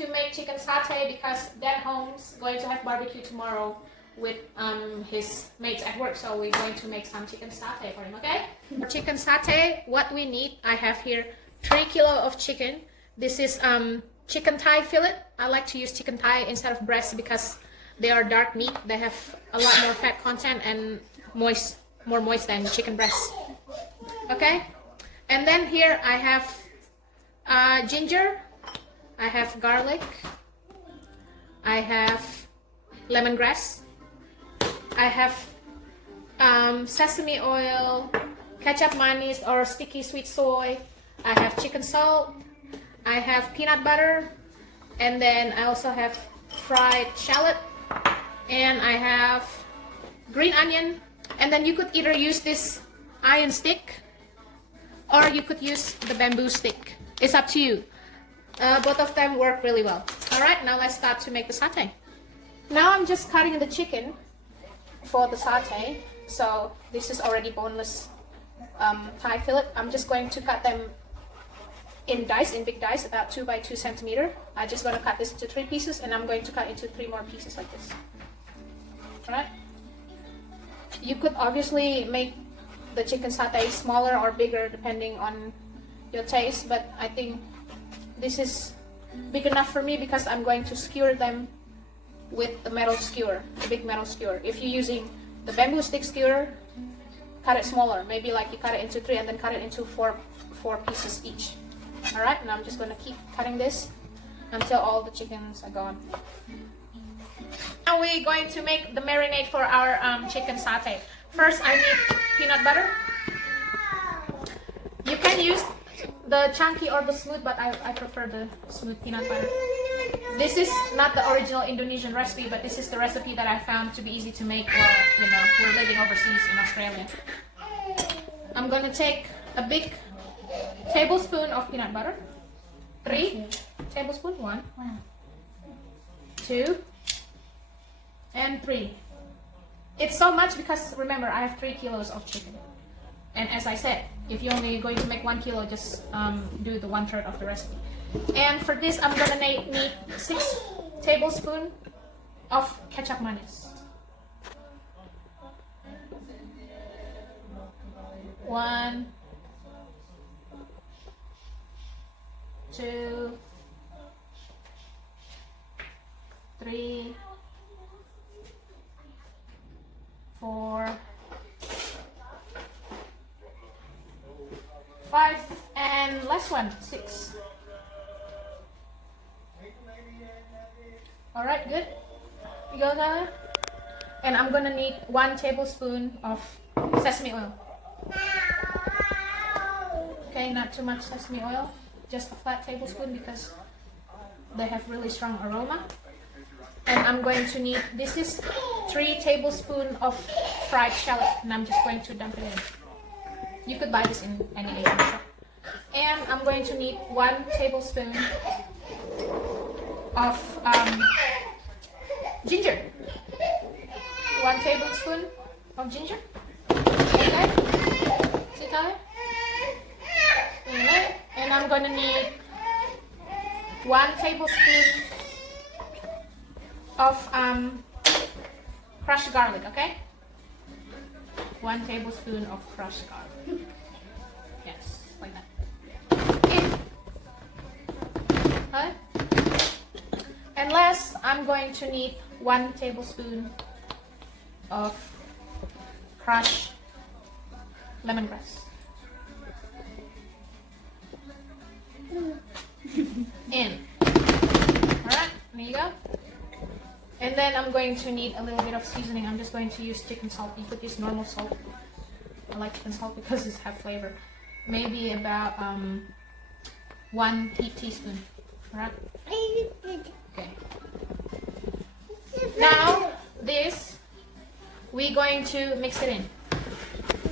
to make chicken satay because Dad Holmes going to have barbecue tomorrow with his mates at work, so we're going to make some chicken satay for him, okay? For chicken satay, what we need, I have here 3 kilos of chicken. This is chicken thigh fillet. I like to use chicken thigh instead of breast because they are dark meat. They have a lot more fat content and more moist than chicken breast. Okay, and then here I have ginger, I have garlic, I have lemongrass, I have sesame oil, kecap manis or sticky sweet soy, I have chicken salt, I have peanut butter, and then I also have fried shallot, and I have green onion. And then you could either use this iron stick or you could use the bamboo stick. It's up to you. Both of them work really well. Alright, now let's start to make the satay. Now I'm just cutting the chicken for the satay. So this is already boneless thigh fillet. I'm just going to cut them in dice, in big dice, about 2 by 2 centimeter. I'm just going to cut this into 3 pieces, and I'm going to cut into 3 more pieces like this. Alright? You could obviously make the chicken satay smaller or bigger depending on your taste, but I think this is big enough for me because I'm going to skewer them with the metal skewer, the big metal skewer. If you're using the bamboo stick skewer, cut it smaller. Maybe like you cut it into 3 and then cut it into 4 pieces each. Alright, now I'm just going to keep cutting this until all the chickens are gone. Now we're going to make the marinade for our chicken satay. First, I need peanut butter. You can use the chunky or the smooth, but I prefer the smooth peanut butter. This is not the original Indonesian recipe, but this is the recipe that I found to be easy to make while, you know, we're living overseas in Australia. I'm going to take a big tablespoon of peanut butter. 3 tablespoons. 1, 2, and 3. It's so much because remember I have 3 kilos of chicken, and as I said, if you're only going to make 1 kilo, just do the 1/3 of the recipe. And for this I'm gonna need 6 tablespoons of kecap manis. 1, 2, 3, 4, 5, and last one, 6. Alright, good. You go there. And I'm gonna need 1 tablespoon of sesame oil. Okay, not too much sesame oil, just a flat tablespoon because they have really strong aroma. And I'm going to need, this is 3 tablespoons of fried shallot, and I'm just going to dump it in. You could buy this in any Asian shop. And I'm going to need 1 tablespoon of ginger. 1 tablespoon of ginger. Okay? See that? Okay. And I'm going to need 1 tablespoon of crushed garlic, okay? 1 tablespoon of crushed garlic. Yes, like that. Okay. And last, I'm going to need 1 tablespoon of crushed lemongrass. In. Alright, there you go. And then I'm going to need a little bit of seasoning. I'm just going to use chicken salt. You could use normal salt. I like chicken salt because it has flavor. Maybe about 1 heap teaspoon. Alright? Okay. Now, this, we're going to mix it in.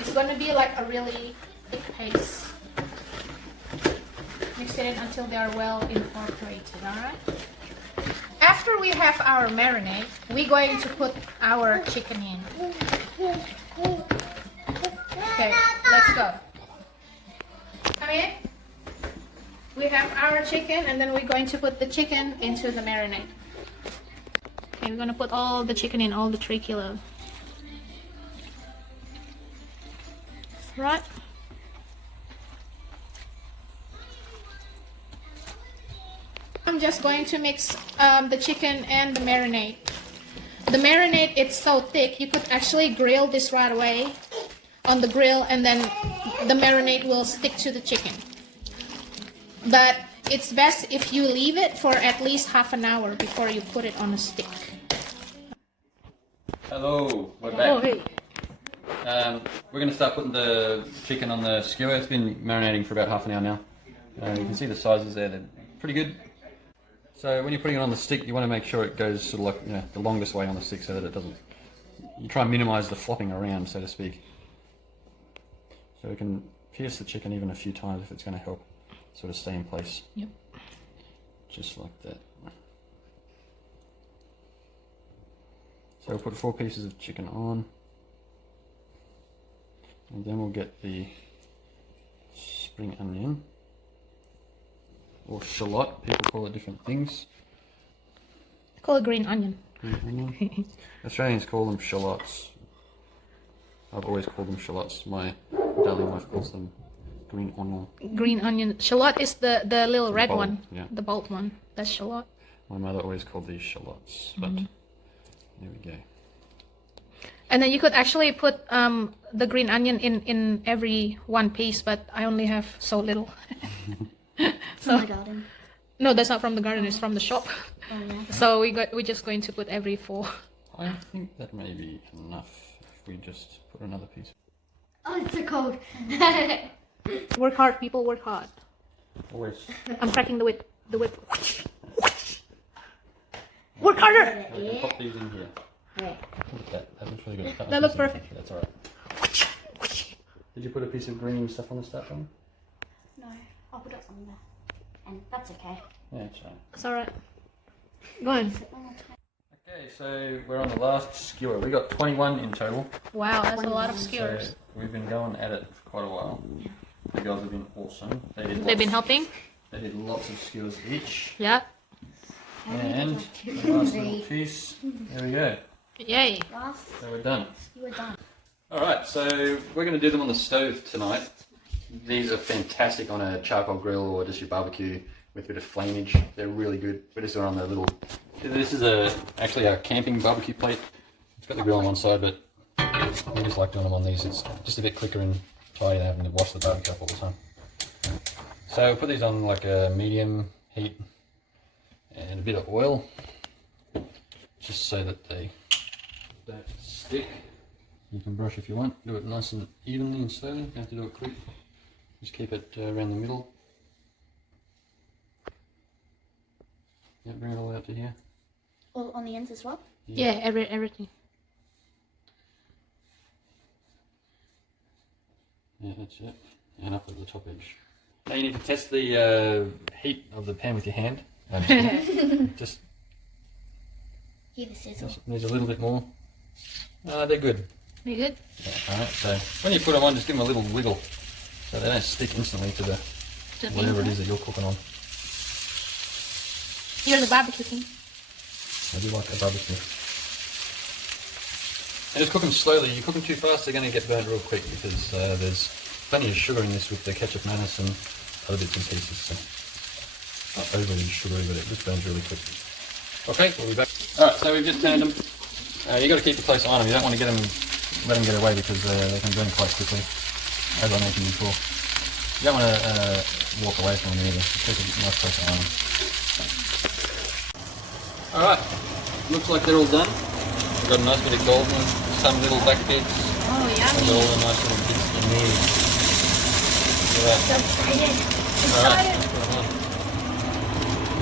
It's going to be like a really thick paste. Mix it in until they are well incorporated, alright? After we have our marinade, we're going to put our chicken in. Okay, let's go. Come in. We have our chicken, and then we're going to put the chicken into the marinade. Okay, we're gonna put all the chicken in, all the 3 kilo. Right. I'm just going to mix the chicken and the marinade. The marinade, it's so thick, you could actually grill this right away on the grill, and then the marinade will stick to the chicken. But it's best if you leave it for at least half an hour before you put it on a stick. Hello, we're back. Oh, hey. We're going to start putting the chicken on the skewer. It's been marinating for about half an hour now. You can see the sizes there, they're pretty good. So when you're putting it on the stick, you want to make sure it goes sort of like, you know, the longest way on the stick so that it doesn't, you try and minimize the flopping around, so to speak. So we can pierce the chicken even a few times if it's going to help sort of stay in place. Yep. Just like that. So we'll put 4 pieces of chicken on, and then we'll get the spring onion, or shallot, people call it different things. Call it green onion. Green onion. Australians call them shallots. I've always called them shallots. My darling wife calls them green onion. Green onion. Shallot is the little red bulb, one. yeah. The bulb one. That's shallot. My mother always called these shallots, but there we go. And then you could actually put the green onion in every one piece, but I only have so little. From the garden. No, that's not from the garden. It's from the shop. Oh, yeah. So we're just going to put every 4. I think that may be enough if we just put another piece. Oh, it's so cold. Work hard, people. Work hard. Always. I'm cracking the whip. The whip. Work harder. We can pop these in here. Right. Look at that. That looks really good. That looks perfect. That's alright. Did you put a piece of green stuff on the start one? No, I'll put it on there. And that's okay. Yeah, that's right. It's alright. Go on. Okay, so we're on the last skewer. We got 21 in total. Wow, that's a lot of skewers. So we've been going at it for quite a while. The girls have been awesome. They've been helping? They did lots of skewers each. Yeah. And the last little piece. There we go. Yay. So we're done. You were done. Alright, so we're going to do them on the stove tonight. These are fantastic on a charcoal grill or just your barbecue with a bit of flameage. They're really good. We're just doing on the little... This is actually a camping barbecue plate. It's got the grill on one side, but we just like doing them on these. It's just a bit quicker and tidy than having to wash the barbecue up all the time. So we'll put these on like a medium heat and a bit of oil, just so that they don't stick. You can brush if you want. Do it nice and evenly and slowly. You don't have to do it quick. Just keep it around the middle. Yeah, bring it all out to here. All on the ends as well? Yeah, everything. Yeah, that's it. And up at the top edge. Now you need to test the heat of the pan with your hand. Just Hear the sizzle. needs a little bit more. They're good. You good? Yeah, alright, so when you put them on, just give them a little wiggle so they don't stick instantly to the whatever it is that you're cooking on. You're the barbecue king. I do like a barbecue. And just cook them slowly. You cook them too fast, they're going to get burnt real quick because there's plenty of sugar in this with the kecap mayonnaise and other bits and pieces. So not overly sugary, but it just burns really quick. Okay, we'll be back. Alright, so we've just turned them. You got to keep a close eye on them. You don't want to let them get away because they can burn quite quickly, as I mentioned before. You don't want to walk away from them either. Keep a nice close eye on them. Alright, looks like they're all done. We've got a nice bit of golden, some little black bits. Oh, And yummy. all the nice little bits in there. Look at So that. excited. Alright, put them on.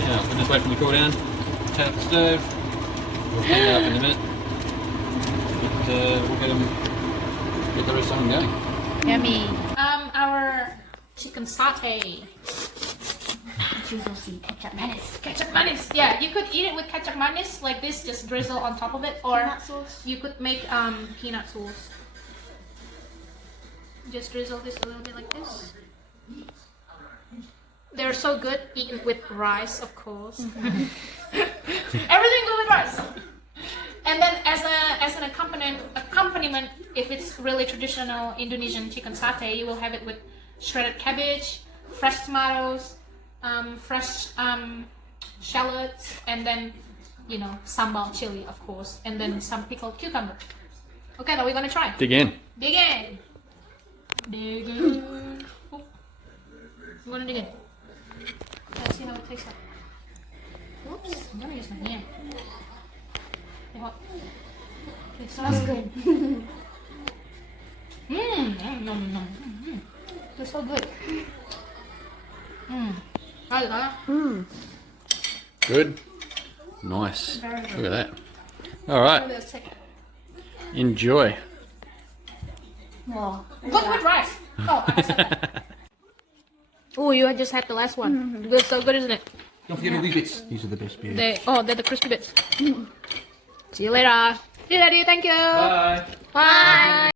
Yeah, we'll just wait for them to cool down. Turn up the stove. We'll clean that up in a minute. But we'll get the rest of them going. Yummy. Our chicken satay. Choose also ketchup mayonnaise. Ketchup mayonnaise. Yeah, you could eat it with ketchup mayonnaise like this, just drizzle on top of it, or Peanut sauce. you could make peanut sauce. Just drizzle this a little bit like this. They're so good eaten with rice, of course. Everything good with rice. And then as an accompaniment, if it's really traditional Indonesian chicken satay, you will have it with shredded cabbage, fresh tomatoes, fresh shallots, and then sambal chili, of course, and then some pickled cucumber. Okay, now we're gonna try. Dig in. Dig in. Dig in. Oh. I'm gonna dig in. Let's see how it tastes like. Oops, I'm gonna use my hand. What? It smells good. It's so good. Good. Nice. Look at that. All right. Enjoy. Wow. Cooked with rice. Oh, I said that. Oh, you just had the last one. It's so good, isn't it? Don't forget all these bits. These are the best bits. They're the crispy bits. See you later. See you, Daddy. Thank you. Bye. Bye.